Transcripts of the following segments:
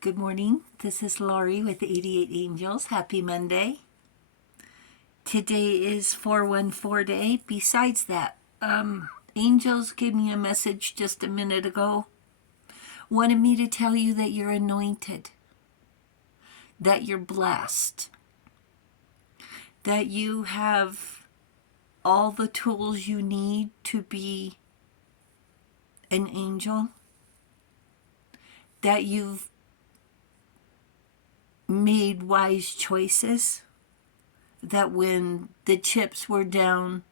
Good morning. This is Laurie with 88 Angels. Happy Monday. Today is 414 day. Besides that, angels gave me a message just a minute ago. Wanted me to tell you that you're anointed, that you're blessed, that you have all the tools you need to be an angel, that you've made wise choices, that when the chips were down,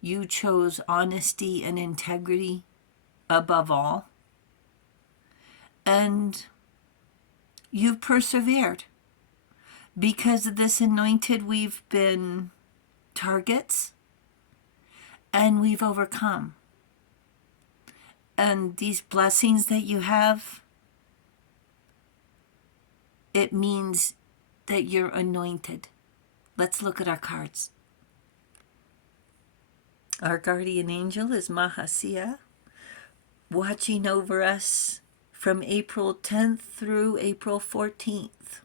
you chose honesty and integrity above all. And you've persevered. Because of this anointed, we've been targets and we've overcome. And these blessings that you have, it means that you're anointed. Let's look at our cards. Our guardian angel is Mahasiya, watching over us from April 10th through April 14th.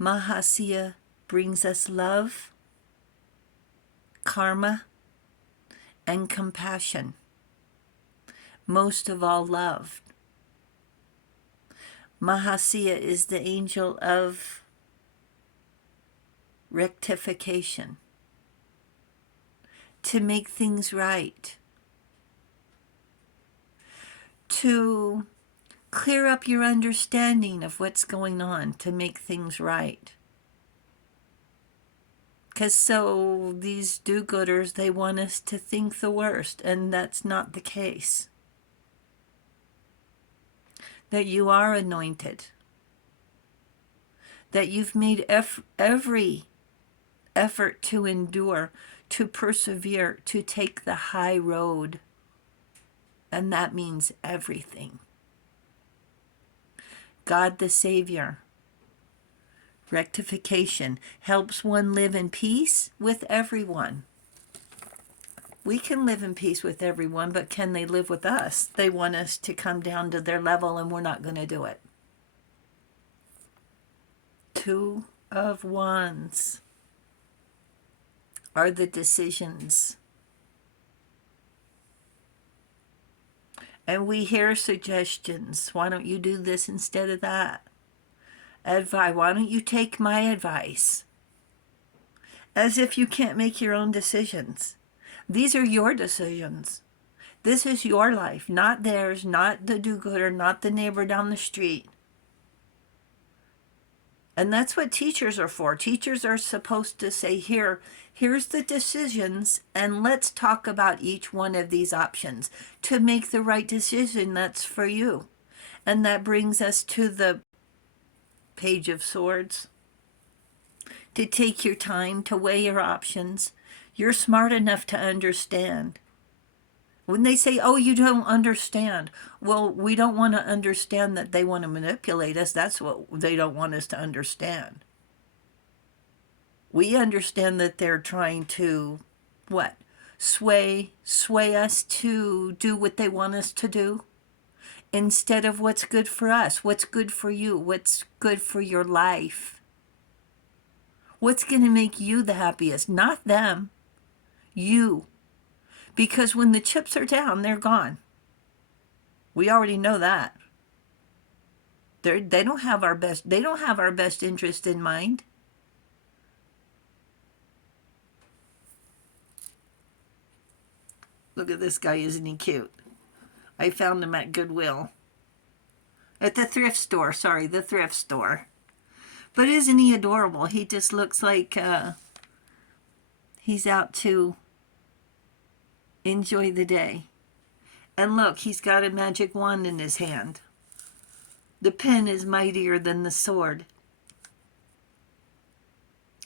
Mahasiya brings us love, karma, and compassion. Most of all, love. Mahasiya is the angel of rectification, to make things right, to clear up your understanding of what's going on, to make things right. Because so these do-gooders, they want us to think the worst, and that's not the case. That you are anointed, that you've made every effort to endure, to persevere, to take the high road, and that means everything. God the Savior, rectification, helps one live in peace with everyone. We can live in peace with everyone, but can they live with us? They want us to come down to their level, and we're not going to do it. Two of Wands are the decisions. And we hear suggestions. Why don't you do this instead of that? Advice. Why don't you take my advice? As if you can't make your own decisions. These are your decisions. This is your life, not theirs, not the do-gooder, not the neighbor down the street. And that's what teachers are for. Teachers are supposed to say, here's the decisions, and let's talk about each one of these options to make the right decision that's for you. And that brings us to the Page of Swords. To take your time to weigh your options. You're smart enough to understand. When they say, oh, you don't understand, well, we don't want to understand that they want to manipulate us. That's what they don't want us to understand. We understand that they're trying to, what? Sway us to do what they want us to do, instead of what's good for us, what's good for you, what's good for your life. What's going to make you the happiest? Not them. You. Because when the chips are down, they're gone. We already know that. They don't have our best interest in mind. Look at this guy, isn't he cute? I found him at Goodwill. At the thrift store, the thrift store. But isn't he adorable? He just looks like he's out to enjoy the day. And look, he's got a magic wand in his hand. The pen is mightier than the sword.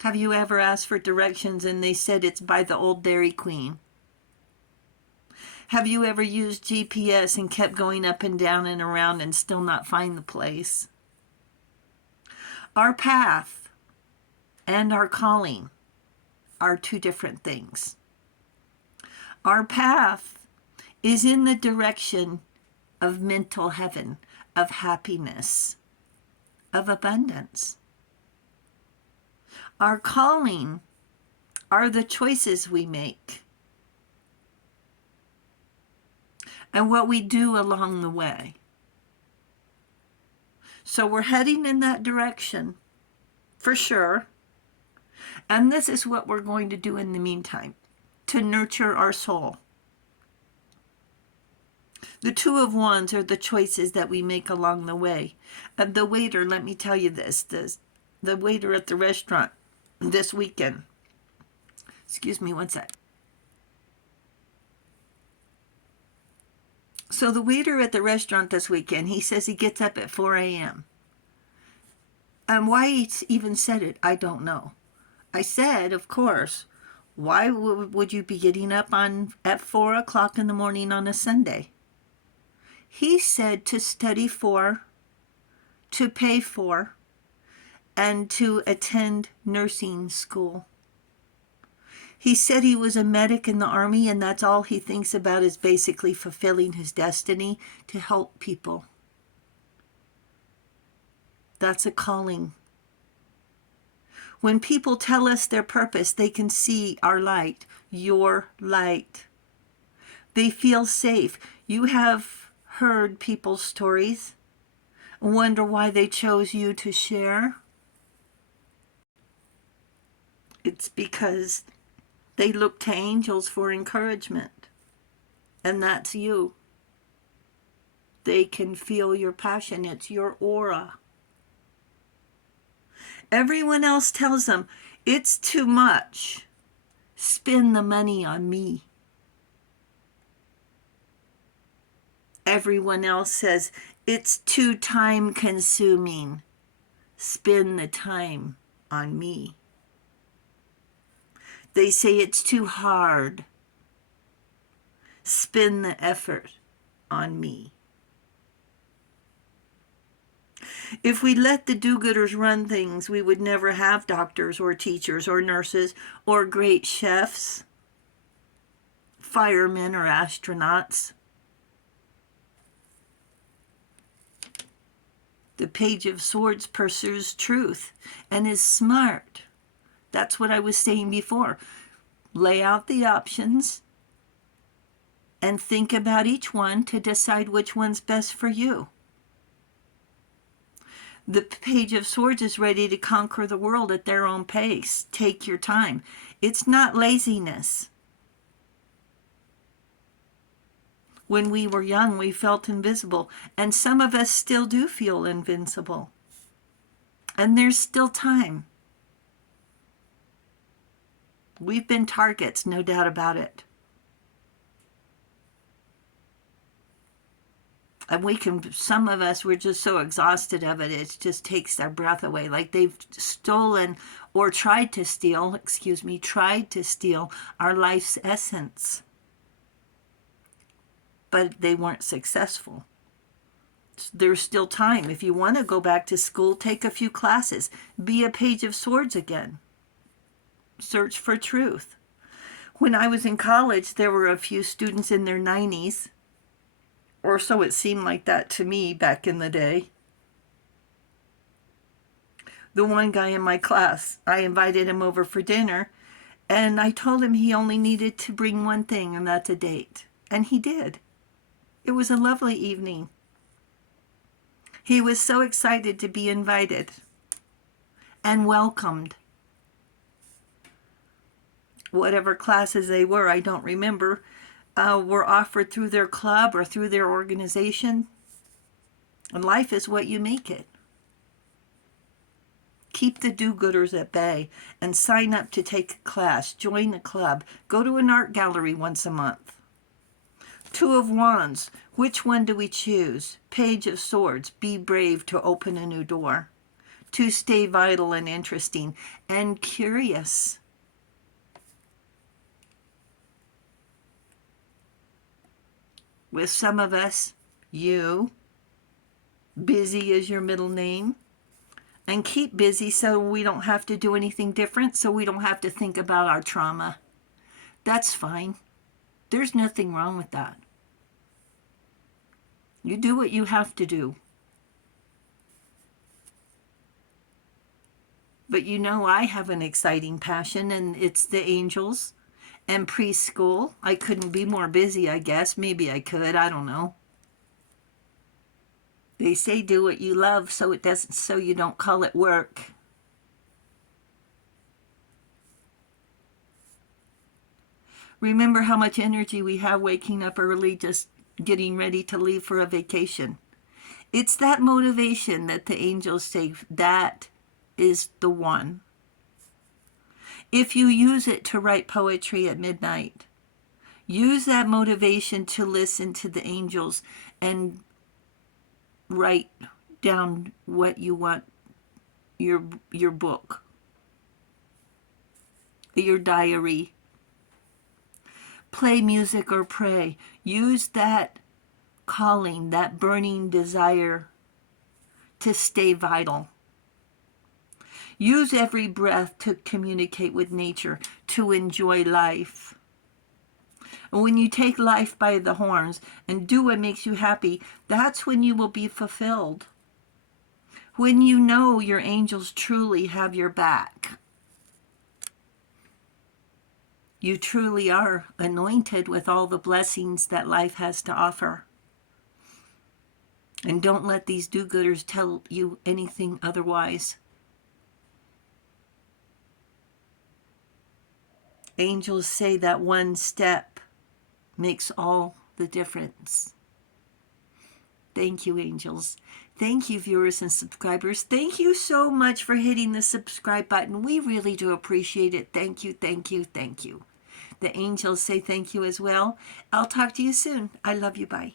Have you ever asked for directions and they said it's by the old Dairy Queen? Have you ever used GPS and kept going up and down and around and still not find the place? Our path and our calling are two different things. Our path is in the direction of mental heaven, of happiness, of abundance. Our calling are the choices we make and what we do along the way. So we're heading in that direction, for sure. And this is what we're going to do in the meantime, to nurture our soul. The Two of Wands are the choices that we make along the way. And the waiter, let me tell you this, the waiter at the restaurant this weekend, excuse me one sec. So the waiter at the restaurant this weekend, he says he gets up at 4 a.m. And why he even said it, I don't know. I said, of course, why would you be getting up at 4 o'clock in the morning on a Sunday? He said to study for, to pay for, and to attend nursing school. He said he was a medic in the Army, and that's all he thinks about is basically fulfilling his destiny to help people. That's a calling. When people tell us their purpose, they can see our light, your light. They feel safe. You have heard people's stories, wonder why they chose you to share. It's because they look to angels for encouragement, and that's you. They can feel your passion. It's your aura. Everyone else tells them, it's too much. Spend the money on me. Everyone else says, it's too time consuming. Spend the time on me. They say it's too hard. Spend the effort on me. If we let the do-gooders run things, we would never have doctors or teachers or nurses or great chefs, firemen or astronauts. The Page of Swords pursues truth and is smart. That's what I was saying before. Lay out the options and think about each one to decide which one's best for you. The Page of Swords is ready to conquer the world at their own pace. Take your time. It's not laziness. When we were young, we felt invisible, and some of us still do feel invincible. And there's still time. We've been targets, no doubt about it. And some of us, we're just so exhausted of it, it just takes our breath away. Like they've stolen or tried to steal our life's essence. But they weren't successful. There's still time. If you want to go back to school, take a few classes. Be a Page of Swords again. Search for truth. When I was in college, there were a few students in their 90s, or so it seemed like that to me back in the day. The one guy in my class, I invited him over for dinner, and I told him he only needed to bring one thing, and that's a date. And he did. It was a lovely evening. He was so excited to be invited and welcomed. Whatever classes they were, I don't remember, were offered through their club or through their organization. And life is what you make it. Keep the do-gooders at bay and sign up to take a class, join a club, go to an art gallery once a month. Two of Wands, which one do we choose? Page of Swords, be brave to open a new door. To stay vital and interesting and curious. With some of us, you, busy is your middle name. And keep busy so we don't have to do anything different, so we don't have to think about our trauma. That's fine. There's nothing wrong with that. You do what you have to do. But you know, I have an exciting passion, and it's the angels and preschool. I couldn't be more busy, I guess. Maybe I could. I don't know. They say do what you love so you don't call it work. Remember how much energy we have waking up early, just getting ready to leave for a vacation. It's that motivation that the angels say, that is the one. If you use it to write poetry at midnight, use that motivation to listen to the angels and write down what you want your book, your diary. Play music or pray. Use that calling, that burning desire to stay vital. Use every breath to communicate with nature, to enjoy life. And when you take life by the horns and do what makes you happy, that's when you will be fulfilled. When you know your angels truly have your back. You truly are anointed with all the blessings that life has to offer. And don't let these do-gooders tell you anything otherwise. Angels say that one step makes all the difference. Thank you, angels. Thank you, viewers and subscribers. Thank you so much for hitting the subscribe button. We really do appreciate it. Thank you, thank you, thank you. The angels say thank you as well. I'll talk to you soon. I love you. Bye.